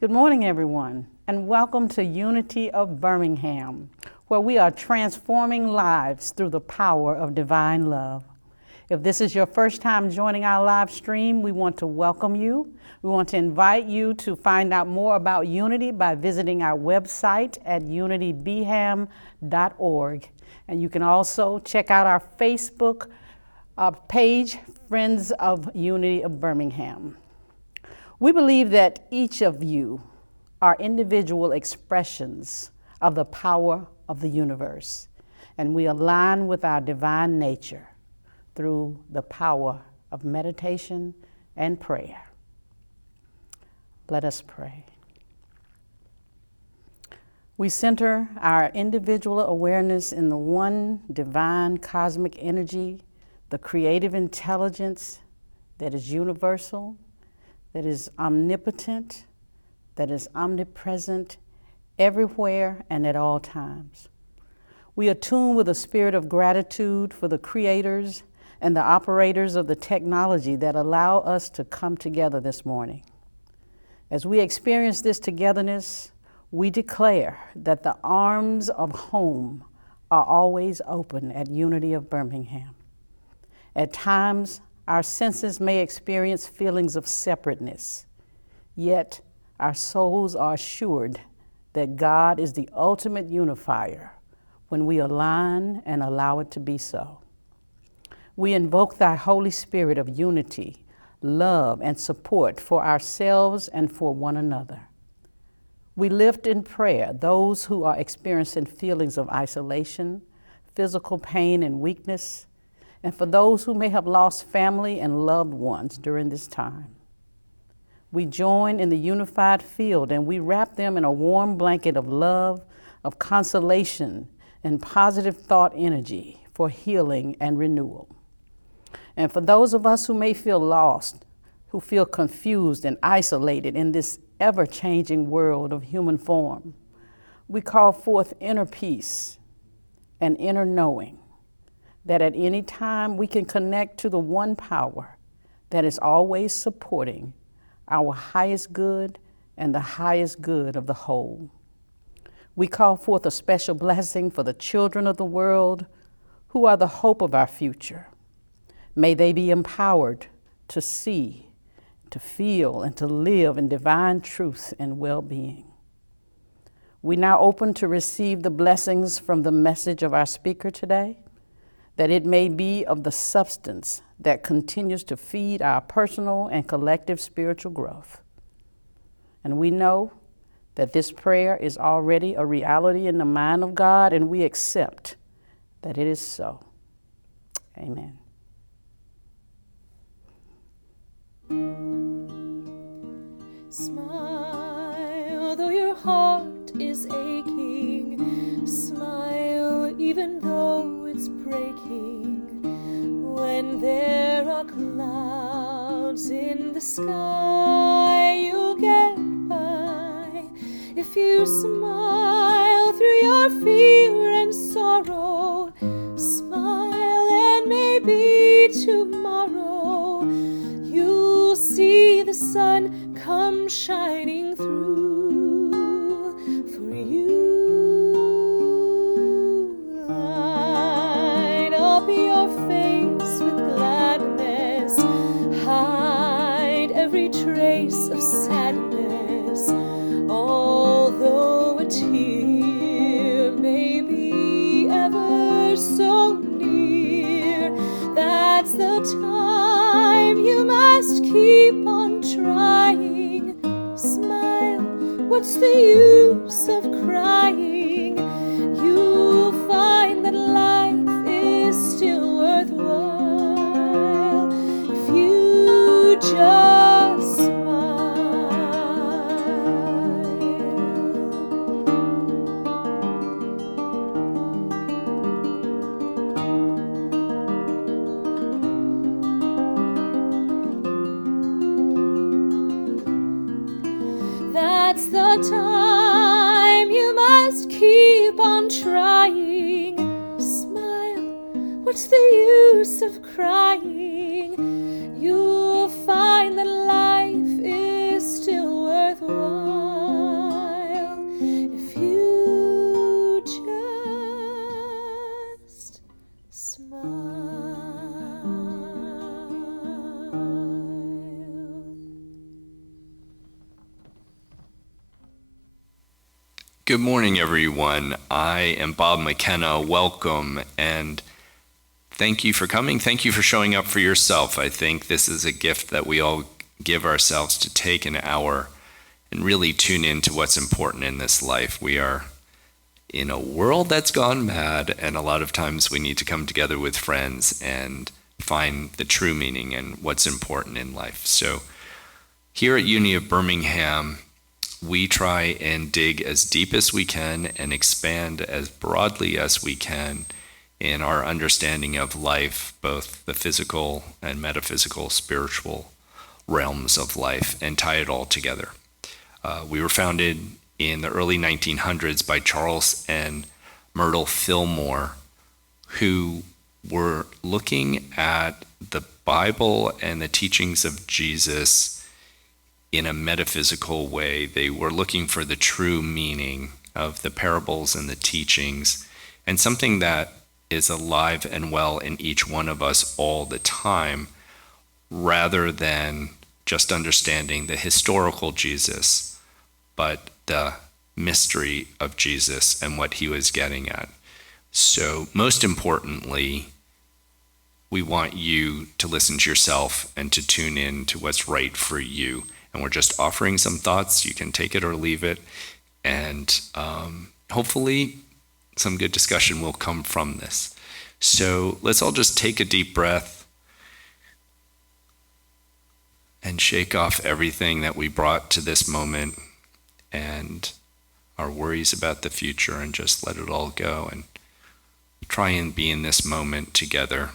Good morning, everyone, and welcome to Unity of Birmingham, where we are transforming lives through the power of divine love. If this is your first time joining our live stream, we want to welcome you. We want to invite you to find out more about Unity by visiting our website at unitybham.org. And you can also check out our Facebook page, Friends of Unity of Birmingham. We believe that each of you are individual expressions of the power of the universe, and we align with our divine nature through the power of meditation and prayer. Let us pray. We center our individual awareness in the one divine cosmic energy, the creative intelligence that is universal, that is omnipotent, that is omnipresent, everywhere and at all times. We attune with a spirit of gratitude for the creators and the operators of the technology that allow us to come together this morning. As we experience this togetherness, we declare that the arms of home are always open at Unity of Birmingham. At times, our senses may experience feelings of separateness, yet our souls are assured that God is the ultimate unifier when we align and allow it to be so. We invoke thy Holy Spirit of unity, love, and support for ourselves and for one another. We lift in prayer those who are experiencing feelings of isolation, physical pain, and weakness, and for those who may have lost family and loved ones during this time. We join in the unified field and we wrap them in a warm blanket of love, of consolation, and positive thought energy for healing and renewal. And for those of us who may feel lost, who feel confused and isolated in this ever-changing world of human form, we call forth inner peace and inner knowing that at any time we can connect to the one power that is always supporting our highest good and the highest good of the whole. We call forth a special blessing for the children of the world who are the hope of our future. May they be empowered to see, to feel, and to live in divine truth and well-being. We now open to receive the blessings from the message of our speaker today, that it may be of the substance that continues to feed our personal and collective spiritual growth. And we know that this prayer is already a reality in the mind of God, and we accept that it is so. Amen. Smile though your heart is aching, smile even though it's breaking. When there are clouds in the sky, you'll get by. If you smile through your fear and sorrow, smile and maybe tomorrow you'll see the sun come shining through for you. Light up your face with gladness, hide every trace of sadness, although a tear may be ever so near. That's the time you must keep on trying. Smile, what's the use of crying? You'll find that life is still worthwhile if you just That's the time you must keep on trying. Smile, what's the use of crying? You'll find that life is still worthwhile Good morning, everyone. I am Bob McKenna. Welcome, and thank you for coming. Thank you for showing up for yourself. I think this is a gift that we all give ourselves to take an hour and really tune into what's important in this life. We are in a world that's gone mad, and a lot of times we need to come together with friends and find the true meaning and what's important in life. So here at Uni of Birmingham, we try and dig as deep as we can and expand as broadly as we can in our understanding of life, both the physical and metaphysical, spiritual realms of life, and tie it all together. We were founded in the early 1900s by Charles and Myrtle Fillmore, who were looking at the Bible and the teachings of Jesus in a metaphysical way. They were looking for the true meaning of the parables and the teachings, and something that is alive and well in each one of us all the time, rather than just understanding the historical Jesus, but the mystery of Jesus and what he was getting at. So most importantly, we want you to listen to yourself and to tune in to what's right for you. And we're just offering some thoughts. You can take it or leave it. And hopefully some good discussion will come from this. So let's all just take a deep breath and shake off everything that we brought to this moment and our worries about the future, and just let it all go and try and be in this moment together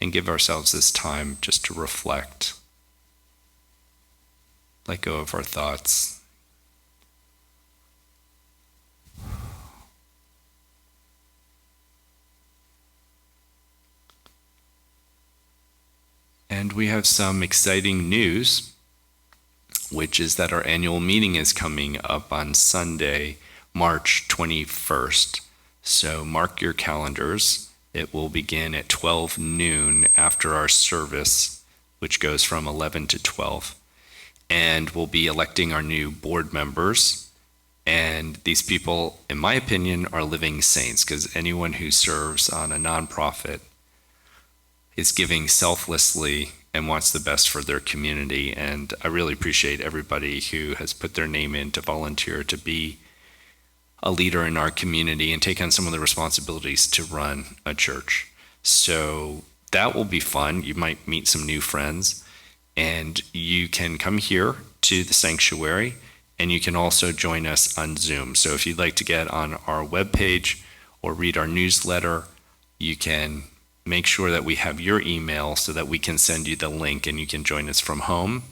and give ourselves this time just to reflect. Let go of our thoughts. And we have some exciting news, which is that our annual meeting is coming up on Sunday, March 21st. So mark your calendars. It will begin at 12 noon after our service, which goes from 11 to 12. And we'll be electing our new board members. And these people, in my opinion, are living saints, because anyone who serves on a nonprofit is giving selflessly and wants the best for their community. And I really appreciate everybody who has put their name in to volunteer to be a leader in our community and take on some of the responsibilities to run a church. So that will be fun. You might meet some new friends. And you can come here to the sanctuary, and you can also join us on Zoom. So if you'd like to get on our webpage or read our newsletter, you can make sure that we have your email so that we can send you the link and you can join us from home.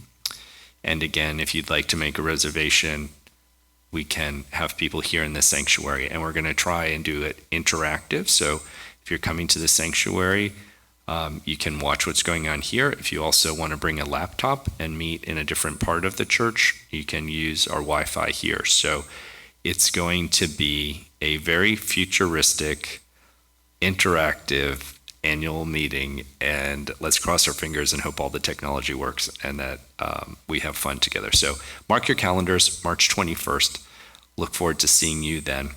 And again, if you'd like to make a reservation, we can have people here in the sanctuary, and we're going to try and do it interactive. So if you're coming to the sanctuary, you can watch what's going on here. If you also want to bring a laptop and meet in a different part of the church, you can use our Wi-Fi here. So it's going to be a very futuristic, interactive annual meeting. And let's cross our fingers and hope all the technology works and that we have fun together. So mark your calendars, March 21st. Look forward to seeing you then.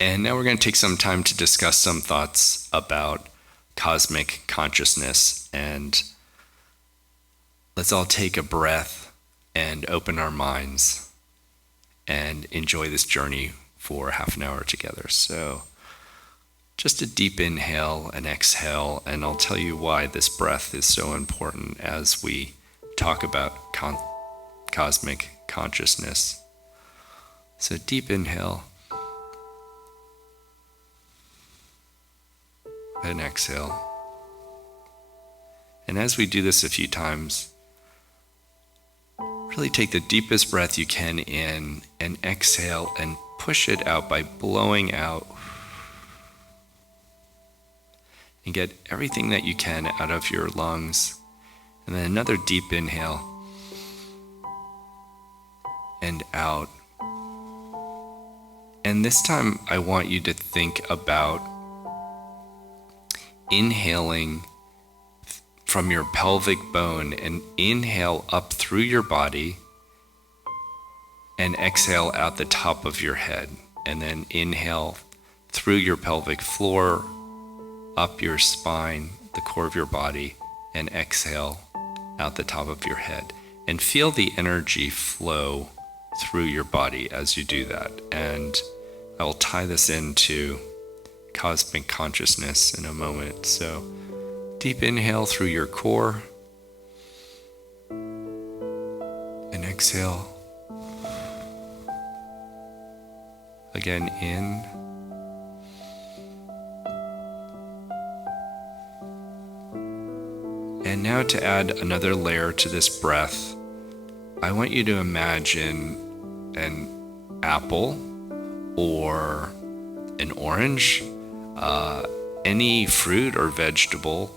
And now we're going to take some time to discuss some thoughts about cosmic consciousness, and let's all take a breath and open our minds and enjoy this journey for half an hour together. So just a deep inhale and exhale, and I'll tell you why this breath is so important as we talk about cosmic consciousness. So deep inhale and exhale. And as we do this a few times, really take the deepest breath you can in and exhale and push it out by blowing out. And get everything that you can out of your lungs. And then another deep inhale and out. And this time I want you to think about inhaling from your pelvic bone, and inhale up through your body and exhale out the top of your head. And then inhale through your pelvic floor, up your spine, the core of your body, and exhale out the top of your head. And feel the energy flow through your body as you do that. And I will tie this into cosmic consciousness in a moment. So deep inhale through your core, and exhale again in. And now to add another layer to this breath, I want you to imagine an apple or an orange, any fruit or vegetable.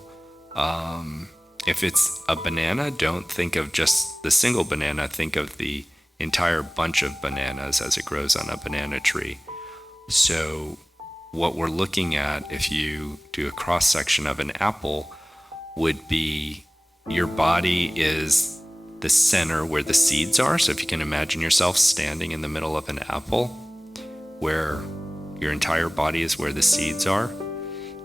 If it's a banana, don't think of just the single banana, think of the entire bunch of bananas as it grows on a banana tree. So what we're looking at, if you do a cross section of an apple, would be your body is the center where the seeds are. So if you can imagine yourself standing in the middle of an apple, where your entire body is where the seeds are.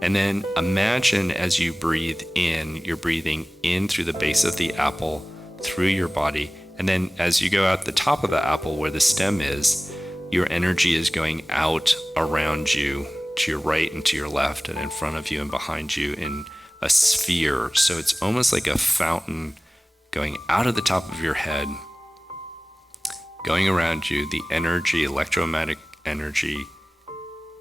And then imagine as you breathe in, you're breathing in through the base of the apple, through your body. And then as you go out the top of the apple where the stem is, your energy is going out around you, to your right and to your left, and in front of you and behind you in a sphere. So it's almost like a fountain going out of the top of your head, going around you. The energy, electromagnetic energy,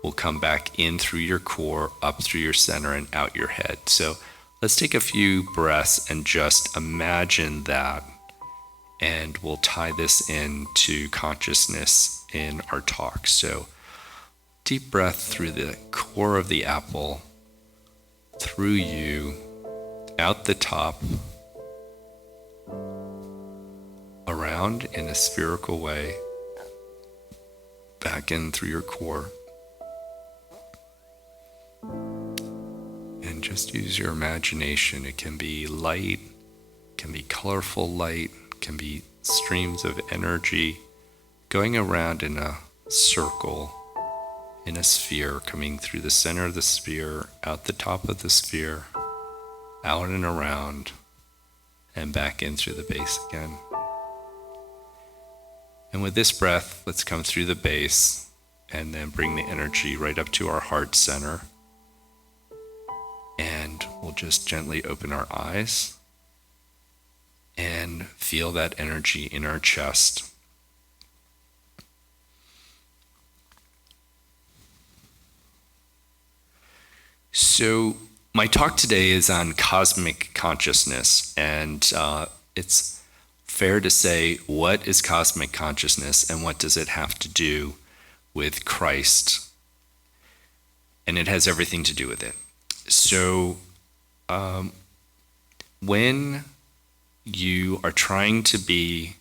will come back in through your core, up through your center, and out your head. So let's take a few breaths and just imagine that, and we'll tie this into consciousness in our talk. So deep breath through the core of the apple, through you, out the top, around in a spherical way, back in through your core. And just use your imagination. It can be light, it can be colorful light, it can be streams of energy going around in a circle, in a sphere, coming through the center of the sphere, out the top of the sphere, out and around, and back in through the base again. And with this breath, let's come through the base and then bring the energy right up to our heart center. And we'll just gently open our eyes and feel that energy in our chest. So my talk today is on cosmic consciousness, and it's fair to say, what is cosmic consciousness and what does it have to do with Christ? And it has everything to do with it. So when you are trying to be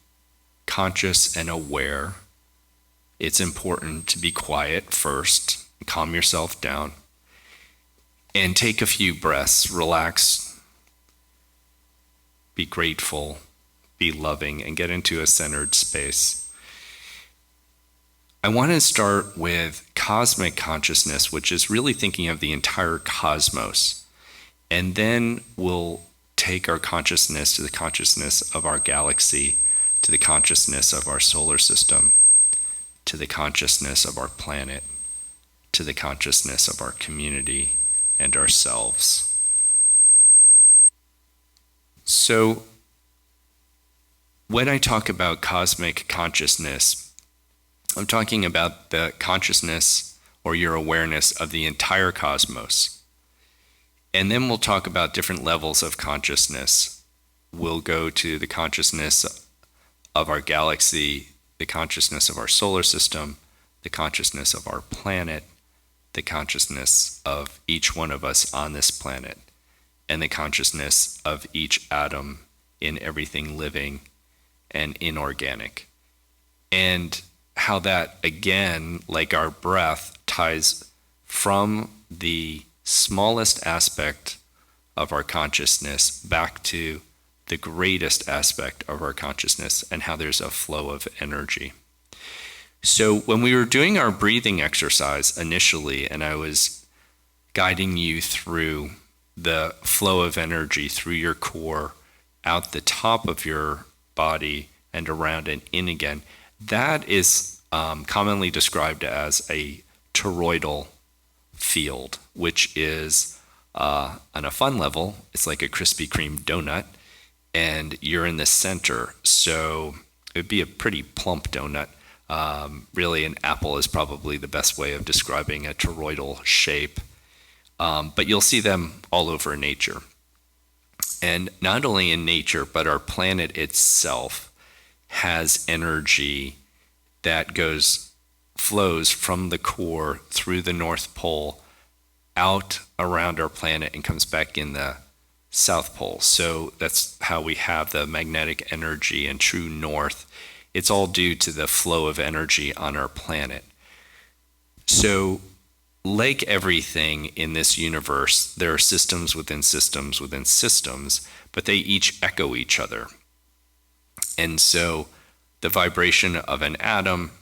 conscious and aware, it's important to be quiet first, calm yourself down, and take a few breaths, relax, be grateful, be loving, and get into a centered space. I want to start with cosmic consciousness, which is really thinking of the entire cosmos. And then we'll take our consciousness to the consciousness of our galaxy, to the consciousness of our solar system, to the consciousness of our planet, to the consciousness of our community and ourselves. So, when I talk about cosmic consciousness, I'm talking about the consciousness or your awareness of the entire cosmos. And then we'll talk about different levels of consciousness. We'll go to the consciousness of our galaxy, the consciousness of our solar system, the consciousness of our planet, the consciousness of each one of us on this planet, and the consciousness of each atom in everything living and inorganic. And how that, again, like our breath, ties from the smallest aspect of our consciousness back to the greatest aspect of our consciousness, and how there's a flow of energy. So when we were doing our breathing exercise initially, and I was guiding you through the flow of energy through your core, out the top of your body and around and in again, that is commonly described as a toroidal field, which is on a fun level, it's like a Krispy Kreme donut, and you're in the center. So it would be a pretty plump donut. Really, an apple is probably the best way of describing a toroidal shape. But you'll see them all over nature. And not only in nature, but our planet itself has energy that flows from the core through the North Pole out around our planet and comes back in the South Pole. So that's how we have the magnetic energy and true north. It's all due to the flow of energy on our planet. So like everything in this universe, there are systems within systems within systems, but they each echo each other. And so the vibration of an atom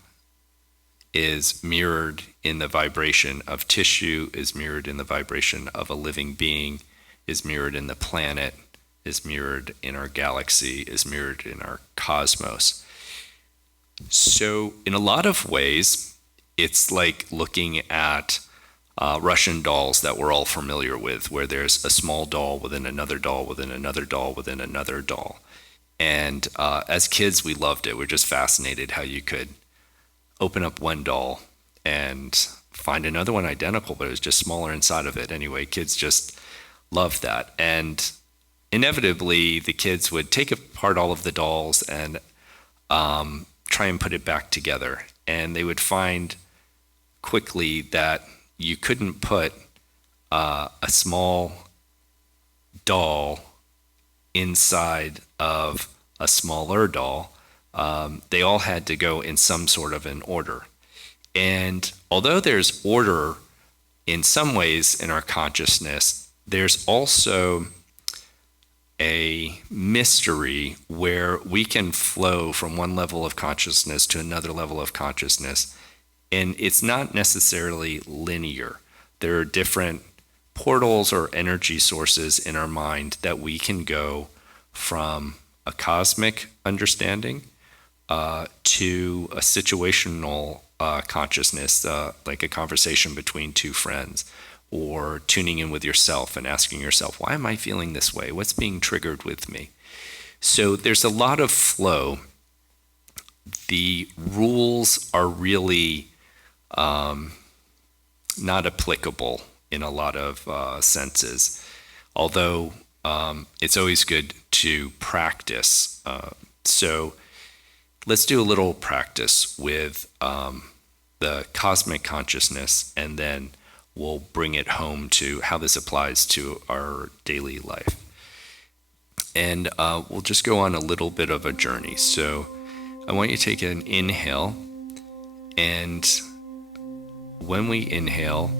is mirrored in the vibration of tissue, is mirrored in the vibration of a living being, is mirrored in the planet, is mirrored in our galaxy, is mirrored in our cosmos. So in a lot of ways, it's like looking at Russian dolls that we're all familiar with, where there's a small doll within another doll within another doll within another doll. And as kids, we loved it. We're just fascinated how you could open up one doll and find another one identical, but it was just smaller inside of it. Anyway, kids just loved that. And inevitably, the kids would take apart all of the dolls and try and put it back together. And they would find quickly that you couldn't put a small doll inside of a smaller doll. They all had to go in some sort of an order. And although there's order in some ways in our consciousness, there's also a mystery where we can flow from one level of consciousness to another level of consciousness. And it's not necessarily linear. There are different portals or energy sources in our mind that we can go from a cosmic understanding to a situational consciousness, like a conversation between two friends, or tuning in with yourself and asking yourself, why am I feeling this way? What's being triggered with me? So there's a lot of flow. The rules are really not applicable in a lot of senses, although it's always good to practice. So let's do a little practice with the cosmic consciousness, and then we'll bring it home to how this applies to our daily life. And we'll just go on a little bit of a journey. So I want you to take an inhale, and when we inhale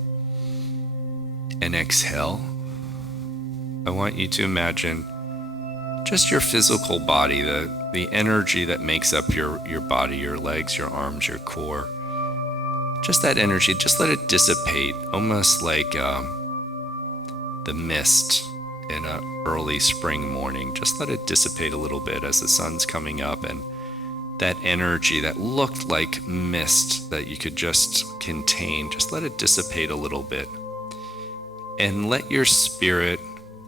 and exhale, I want you to imagine just your physical body, the energy that makes up your body, your legs, your arms, your core. Just that energy, just let it dissipate, almost like the mist in an early spring morning. Just let it dissipate a little bit as the sun's coming up, and that energy that looked like mist that you could just contain, just let it dissipate a little bit. And let your spirit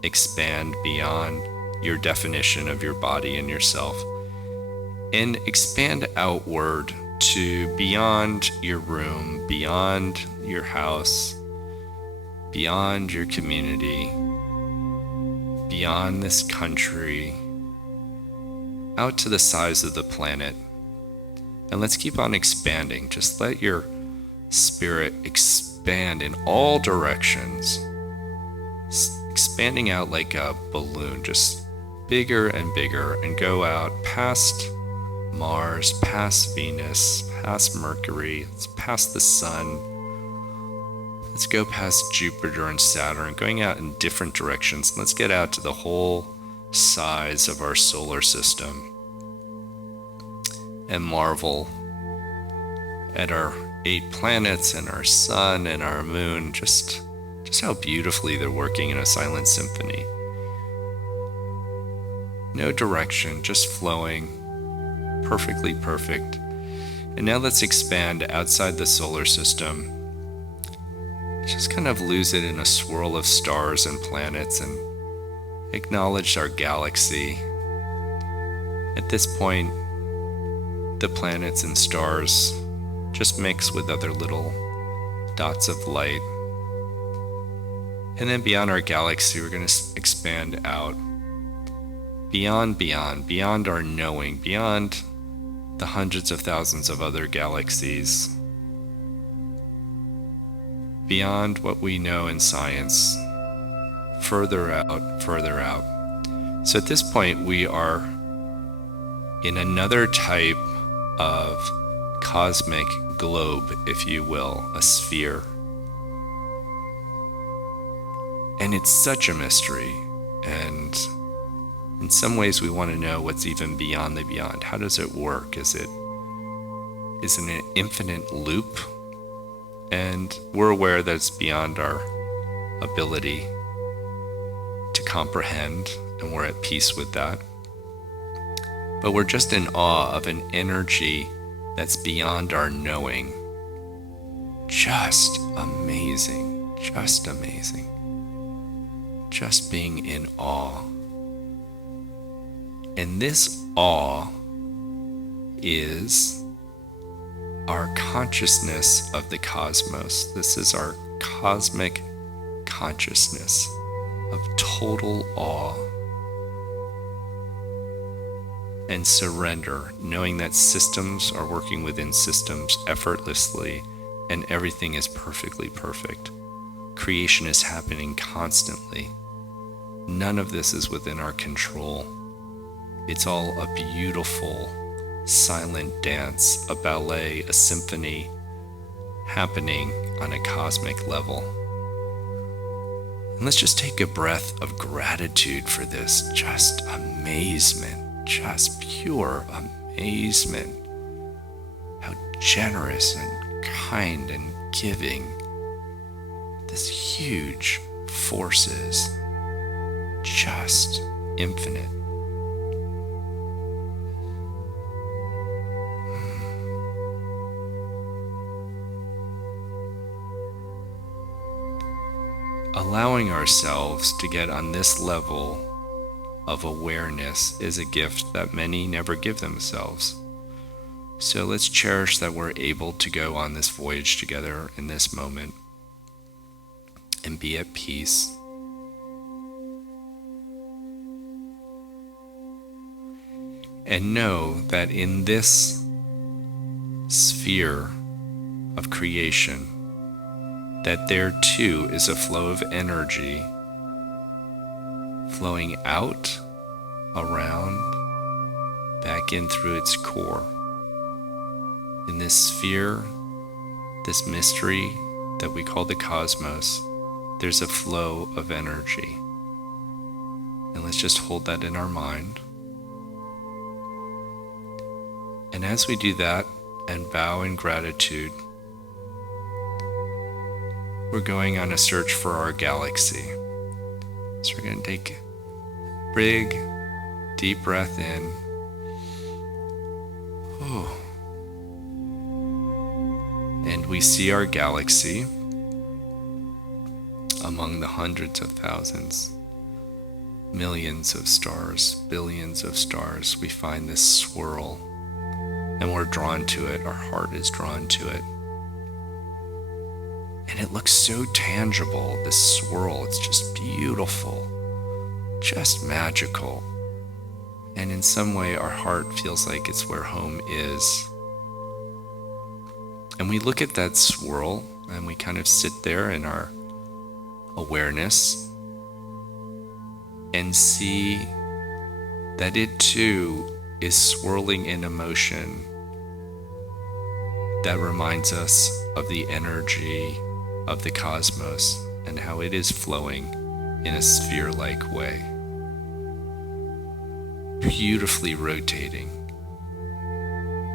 expand beyond your definition of your body and yourself, and expand outward to beyond your room, beyond your house, beyond your community, beyond this country, out to the size of the planet. And let's keep on expanding. Just let your spirit expand in all directions, expanding out like a balloon, just bigger and bigger, and go out past Mars, past Venus, past Mercury, past the sun. Let's go past Jupiter and Saturn, going out in different directions. Let's get out to the whole size of our solar system and marvel at our 8 planets and our sun and our moon, just how beautifully they're working in a silent symphony. No direction, just flowing, perfectly perfect. And now let's expand outside the solar system. Just kind of lose it in a swirl of stars and planets and acknowledge our galaxy. At this point, the planets and stars just mix with other little dots of light. And then beyond our galaxy, we're going to expand out. Beyond our knowing, beyond the hundreds of thousands of other galaxies, beyond what we know in science, further out. So at this point, we are in another type of cosmic globe, if you will, a sphere. And it's such a mystery, and in some ways we want to know what's even beyond the beyond. How does it work? Is it an infinite loop? And we're aware that it's beyond our ability to comprehend, and we're at peace with that. But we're just in awe of an energy that's beyond our knowing. Just amazing, just amazing. Just being in awe. And this awe is our consciousness of the cosmos. This is our cosmic consciousness of total awe and surrender, knowing that systems are working within systems effortlessly and everything is perfectly perfect. Creation is happening constantly. None of this is within our control. It's all a beautiful, silent dance, a ballet, a symphony happening on a cosmic level. And let's just take a breath of gratitude for this, just amazement, just pure amazement. How generous and kind and giving this huge force is, just infinite. Allowing ourselves to get on this level of awareness is a gift that many never give themselves. So let's cherish that we're able to go on this voyage together in this moment and be at peace. And know that in this sphere of creation, that there too is a flow of energy flowing out, around, back in through its core. In this sphere, this mystery that we call the cosmos, there's a flow of energy. And let's just hold that in our mind. And as we do that and bow in gratitude, we're going on a search for our galaxy. So we're going to take a big, deep breath in. Oh. And we see our galaxy among the hundreds of thousands, millions of stars, billions of stars. We find this swirl and we're drawn to it. Our heart is drawn to it. And it looks so tangible, this swirl. It's just beautiful, just magical. And in some way, our heart feels like it's where home is. And we look at that swirl and we kind of sit there in our awareness and see that it too is swirling in a motion that reminds us of the energy of the cosmos and how it is flowing in a sphere-like way, beautifully rotating,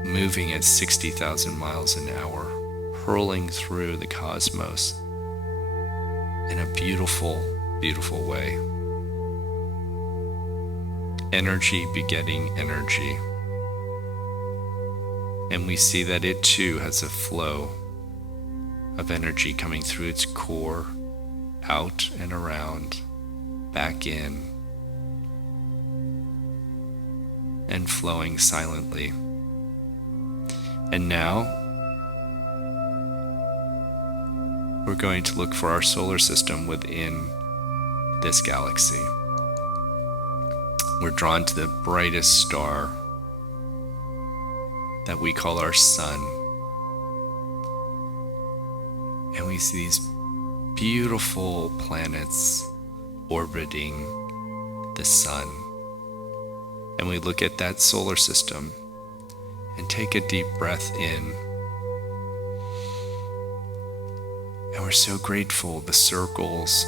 moving at 60,000 miles an hour, hurling through the cosmos in a beautiful, beautiful way. Energy begetting energy. And we see that it too has a flow of energy coming through its core, out and around, back in, and flowing silently. And now, we're going to look for our solar system within this galaxy. We're drawn to the brightest star that we call our sun. And we see these beautiful planets orbiting the sun. And we look at that solar system and take a deep breath in. And we're so grateful, the circles,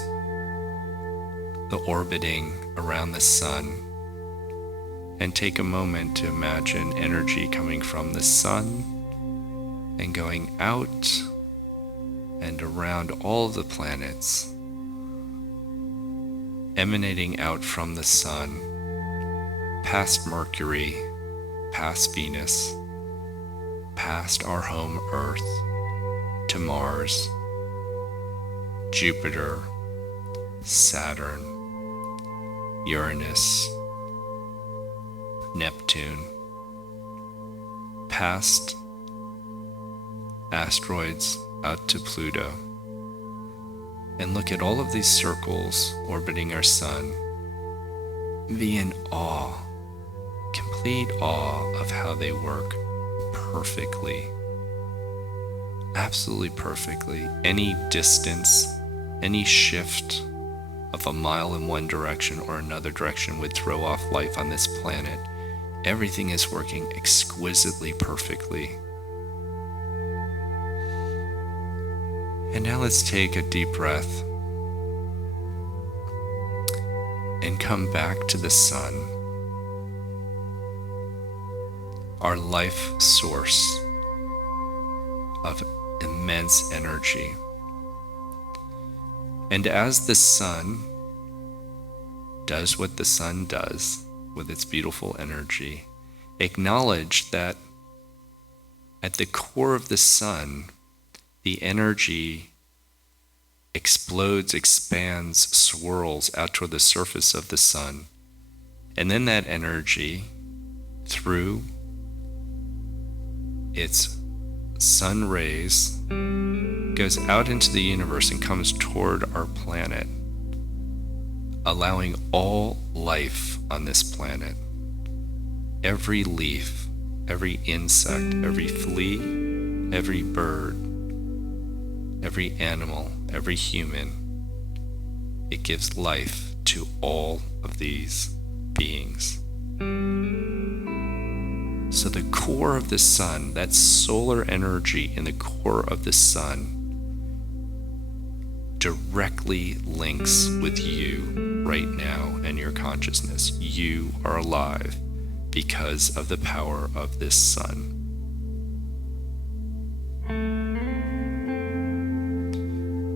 the orbiting around the sun. And take a moment to imagine energy coming from the sun and going out and around all the planets, emanating out from the sun, past Mercury, past Venus, past our home Earth, to Mars, Jupiter, Saturn, Uranus, Neptune, past asteroids out to Pluto, and look at all of these circles orbiting our sun. Be in awe, complete awe of how they work perfectly, absolutely perfectly. Any distance, any shift of a mile in one direction or another direction would throw off life on this planet. Everything is working exquisitely perfectly. And now let's take a deep breath and come back to the sun, our life source of immense energy. And as the sun does what the sun does with its beautiful energy, acknowledge that at the core of the sun, the energy explodes, expands, swirls out toward the surface of the sun. And then that energy, through its sun rays, goes out into the universe and comes toward our planet, allowing all life on this planet, every leaf, every insect, every flea, every bird, every animal, every human, it gives life to all of these beings. So the core of the sun, that solar energy in the core of the sun, directly links with you right now and your consciousness. You are alive because of the power of this sun.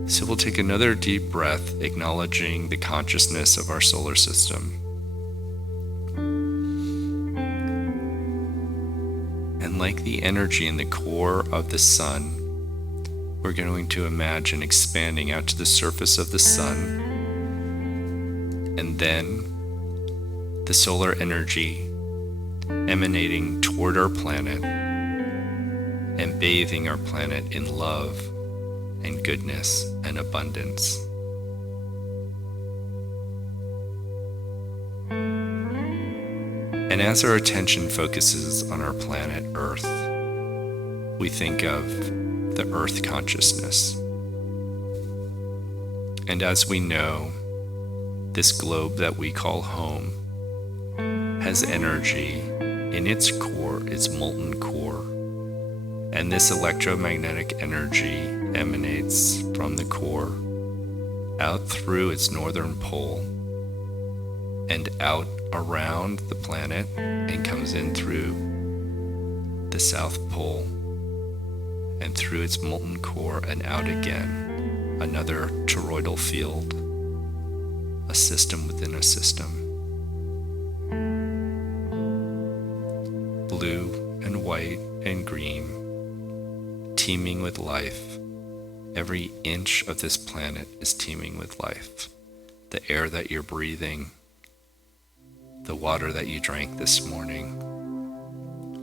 So we'll take another deep breath, acknowledging the consciousness of our solar system. And like the energy in the core of the sun, we're going to imagine expanding out to the surface of the sun, and then the solar energy emanating toward our planet and bathing our planet in love and goodness and abundance. And as our attention focuses on our planet Earth, we think of the Earth consciousness. And as we know, this globe that we call home has energy in its core, its molten core. And this electromagnetic energy emanates from the core out through its northern pole and out around the planet and comes in through the South Pole, and through its molten core and out again, another toroidal field, a system within a system. Blue and white and green, teeming with life. Every inch of this planet is teeming with life. The air that you're breathing, the water that you drank this morning,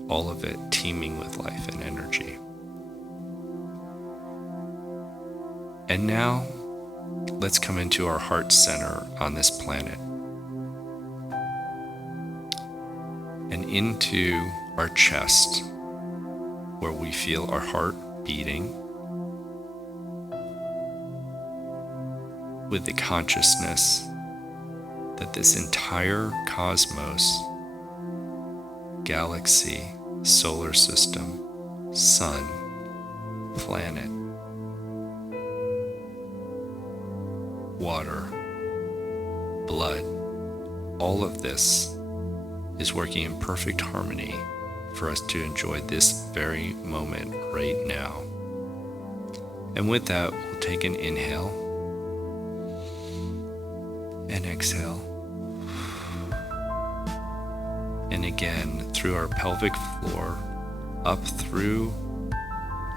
all of it teeming with life and energy. And now, let's come into our heart center on this planet and into our chest, where we feel our heart beating with the consciousness that this entire cosmos, galaxy, solar system, sun, planet, water, blood, all of this is working in perfect harmony for us to enjoy this very moment right now. And with that, we'll take an inhale and exhale. And again, through our pelvic floor, up through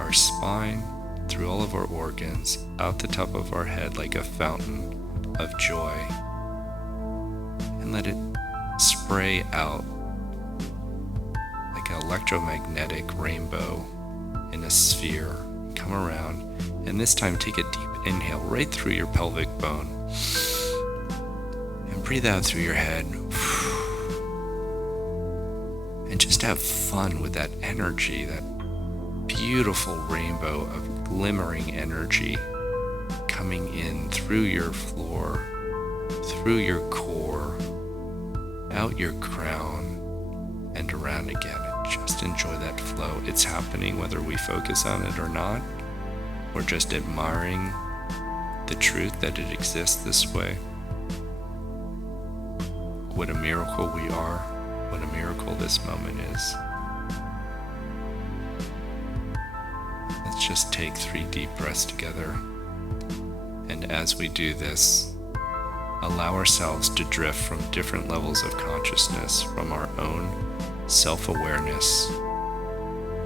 our spine, through all of our organs, out the top of our head like a fountain of joy. And let it spray out like an electromagnetic rainbow in a sphere. Come around, and this time take a deep inhale right through your pelvic bone. And breathe out through your head. And just have fun with that energy, that beautiful rainbow of glimmering energy coming in through your floor, through your core, out your crown, and around again. And just enjoy that flow. It's happening whether we focus on it or not. We're just admiring the truth that it exists this way. What a miracle we are. What a miracle this moment is. Let's just take 3 deep breaths together. And as we do this, allow ourselves to drift from different levels of consciousness, from our own self-awareness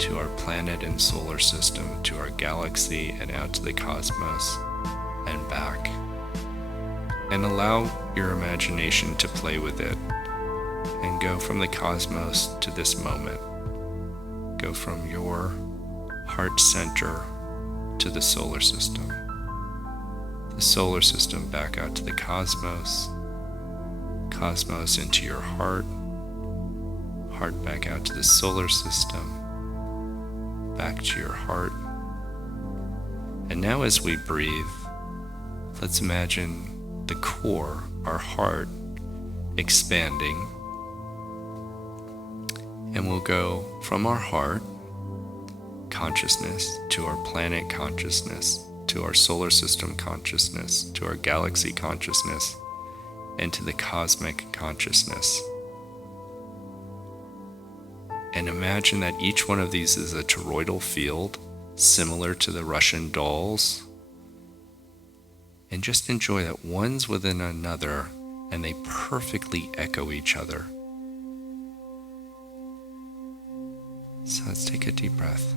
to our planet and solar system, to our galaxy, and out to the cosmos and back. And allow your imagination to play with it. And go from the cosmos to this moment. Go from your heart center to the solar system. The solar system back out to the cosmos. Cosmos into your heart. Heart back out to the solar system. Back to your heart. And now as we breathe, let's imagine the core, our heart, expanding. And we'll go from our heart consciousness to our planet consciousness, to our solar system consciousness, to our galaxy consciousness, and to the cosmic consciousness. And imagine that each one of these is a toroidal field, similar to the Russian dolls. And just enjoy that one's within another, and they perfectly echo each other. So let's take a deep breath.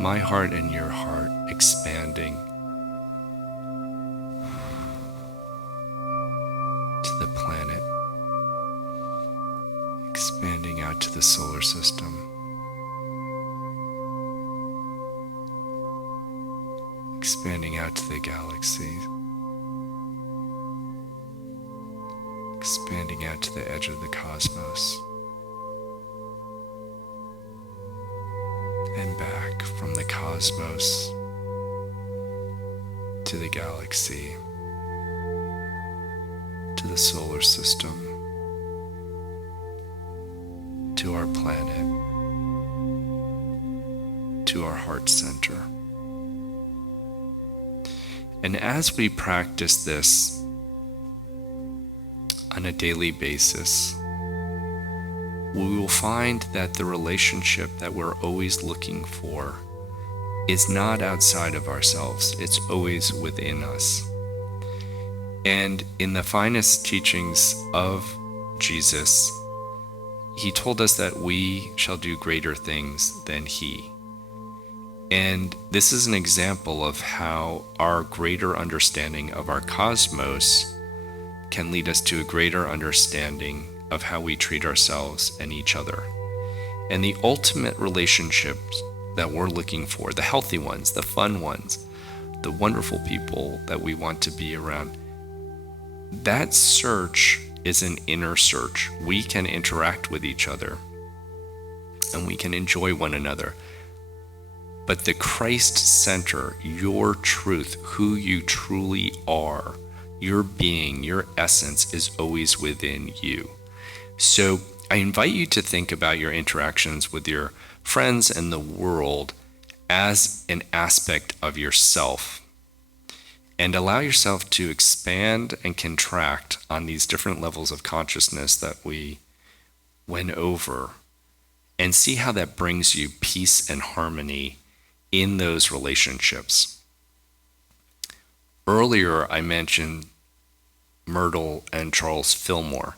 My heart and your heart expanding to the planet, expanding out to the solar system, expanding out to the galaxy, expanding out to the edge of the cosmos, and back from the cosmos to the galaxy, to the solar system, to our planet, to our heart center. And as we practice this, on a daily basis, we will find that the relationship that we're always looking for is not outside of ourselves, it's always within us. And in the finest teachings of Jesus, he told us that we shall do greater things than he. And this is an example of how our greater understanding of our cosmos can lead us to a greater understanding of how we treat ourselves and each other. And the ultimate relationships that we're looking for, the healthy ones, the fun ones, the wonderful people that we want to be around, that search is an inner search. We can interact with each other and we can enjoy one another. But the Christ center, your truth, who you truly are, your being, your essence is always within you. So I invite you to think about your interactions with your friends and the world as an aspect of yourself, and allow yourself to expand and contract on these different levels of consciousness that we went over, and see how that brings you peace and harmony in those relationships. Earlier, I mentioned Myrtle and Charles Fillmore.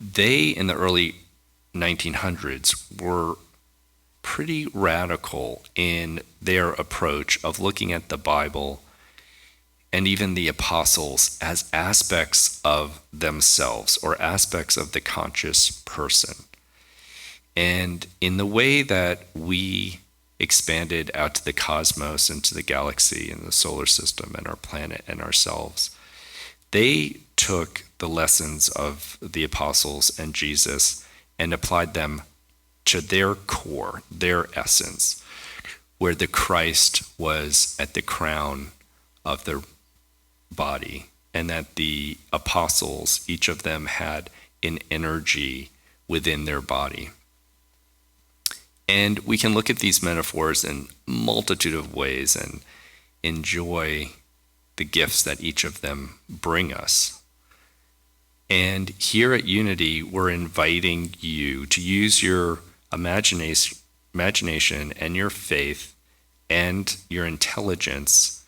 They, in the early 1900s, were pretty radical in their approach of looking at the Bible and even the apostles as aspects of themselves or aspects of the conscious person. And in the way that we expanded out to the cosmos and to the galaxy and the solar system and our planet and ourselves, they took the lessons of the apostles and Jesus and applied them to their core, their essence, where the Christ was at the crown of their body, and that the apostles, each of them had an energy within their body. And we can look at these metaphors in a multitude of ways and enjoy the gifts that each of them bring us. And here at Unity, we're inviting you to use your imagination and your faith and your intelligence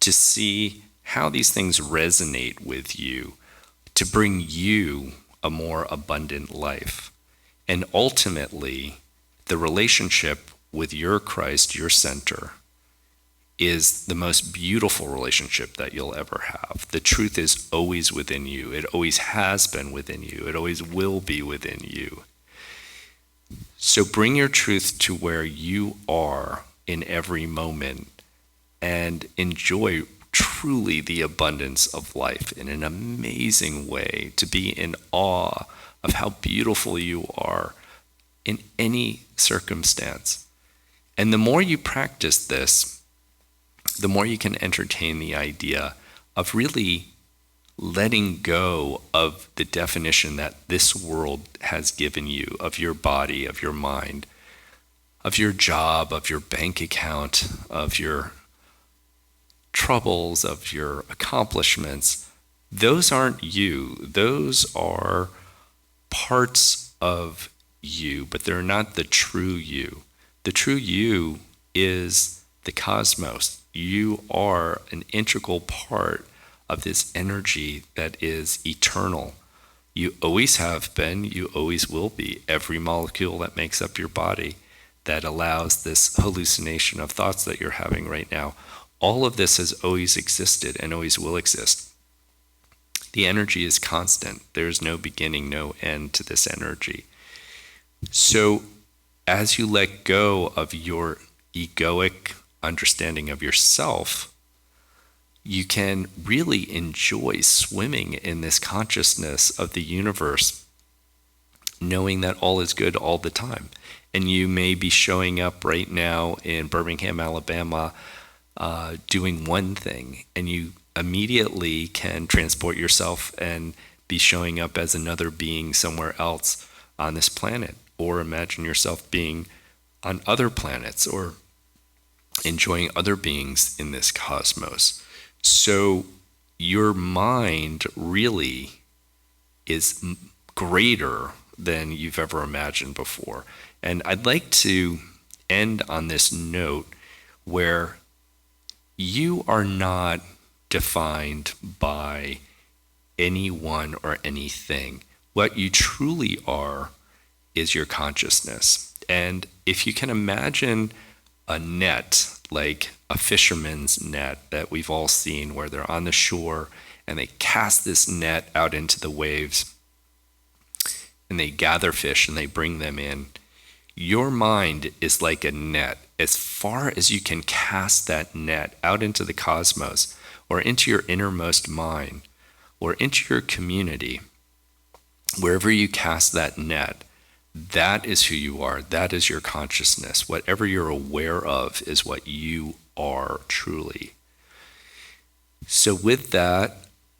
to see how these things resonate with you, to bring you a more abundant life. And ultimately, the relationship with your Christ, your center, is the most beautiful relationship that you'll ever have. The truth is always within you. It always has been within you. It always will be within you. So bring your truth to where you are in every moment and enjoy truly the abundance of life in an amazing way, to be in awe of how beautiful you are in any circumstance. And the more you practice this, the more you can entertain the idea of really letting go of the definition that this world has given you of your body, of your mind, of your job, of your bank account, of your troubles, of your accomplishments. Those aren't you. Those are parts of you, but they're not the true you. The true you is the cosmos. You are an integral part of this energy that is eternal. You always have been, you always will be. Every molecule that makes up your body that allows this hallucination of thoughts that you're having right now, all of this has always existed and always will exist. The energy is constant. There's no beginning, no end to this energy. So as you let go of your egoic understanding of yourself, you can really enjoy swimming in this consciousness of the universe, knowing that all is good all the time. And you may be showing up right now in Birmingham, Alabama, doing one thing, and you immediately can transport yourself and be showing up as another being somewhere else on this planet, or imagine yourself being on other planets or enjoying other beings in this cosmos. So your mind really is greater than you've ever imagined before. And I'd like to end on this note where you are not defined by anyone or anything. What you truly are is your consciousness. And if you can imagine a net, like a fisherman's net that we've all seen, where they're on the shore and they cast this net out into the waves and they gather fish and they bring them in. Your mind is like a net. As far as you can cast that net out into the cosmos or into your innermost mind or into your community, wherever you cast that net, that is who you are. That is your consciousness. Whatever you're aware of is what you are truly. So with that,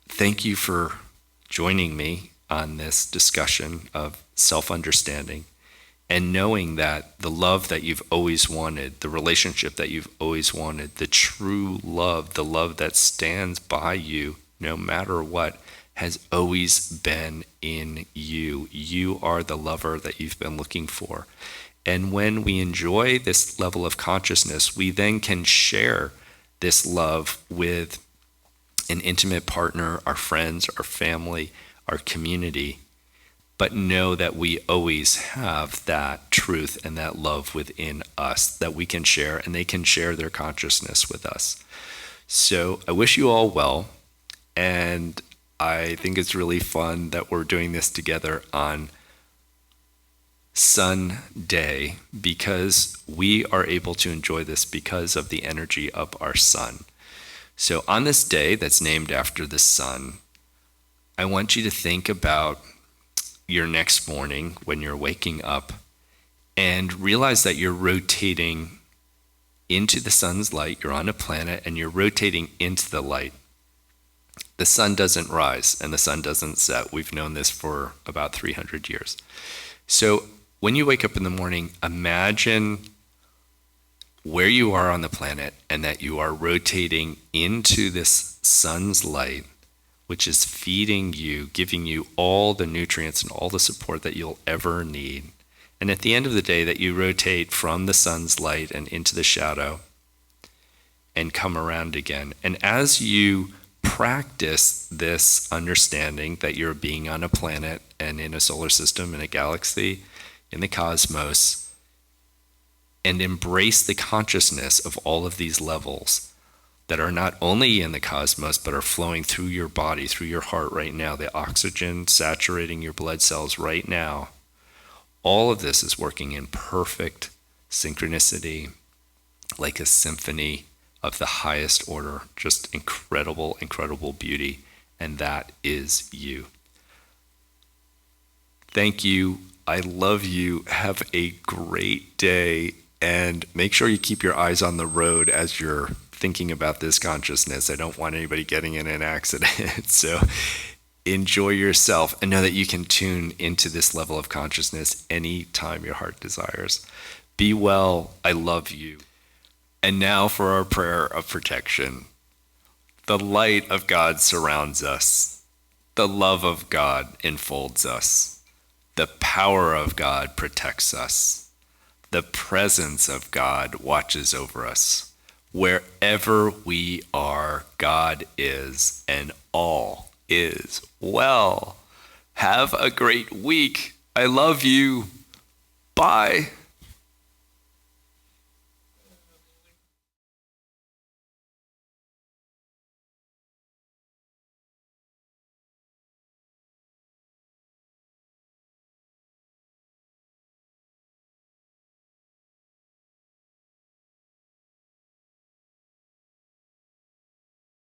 thank you for joining me on this discussion of self-understanding and knowing that the love that you've always wanted, the relationship that you've always wanted, the true love, the love that stands by you no matter what, has always been in you. You are the lover that you've been looking for. And when we enjoy this level of consciousness, we then can share this love with an intimate partner, our friends, our family, our community, but know that we always have that truth and that love within us that we can share, and they can share their consciousness with us. So I wish you all well, and I think it's really fun that we're doing this together on Sunday, because we are able to enjoy this because of the energy of our sun. So on this day that's named after the sun, I want you to think about your next morning when you're waking up and realize that you're rotating into the sun's light. You're on a planet and you're rotating into the light. The sun doesn't rise and the sun doesn't set. We've known this for about 300 years. So when you wake up in the morning, imagine where you are on the planet and that you are rotating into this sun's light, which is feeding you, giving you all the nutrients and all the support that you'll ever need. And at the end of the day, that you rotate from the sun's light and into the shadow and come around again. And as you practice this understanding that you're being on a planet and in a solar system, in a galaxy, in the cosmos, and embrace the consciousness of all of these levels that are not only in the cosmos, but are flowing through your body, through your heart right now, the oxygen saturating your blood cells right now. All of this is working in perfect synchronicity, like a symphony of the highest order, just incredible, incredible beauty. And that is you. Thank you. I love you. Have a great day. And make sure you keep your eyes on the road as you're thinking about this consciousness. I don't want anybody getting in an accident. So enjoy yourself and know that you can tune into this level of consciousness anytime your heart desires. Be well. I love you. And now for our prayer of protection. The light of God surrounds us. The love of God enfolds us. The power of God protects us. The presence of God watches over us. Wherever we are, God is, and all is well. Have a great week. I love you. Bye.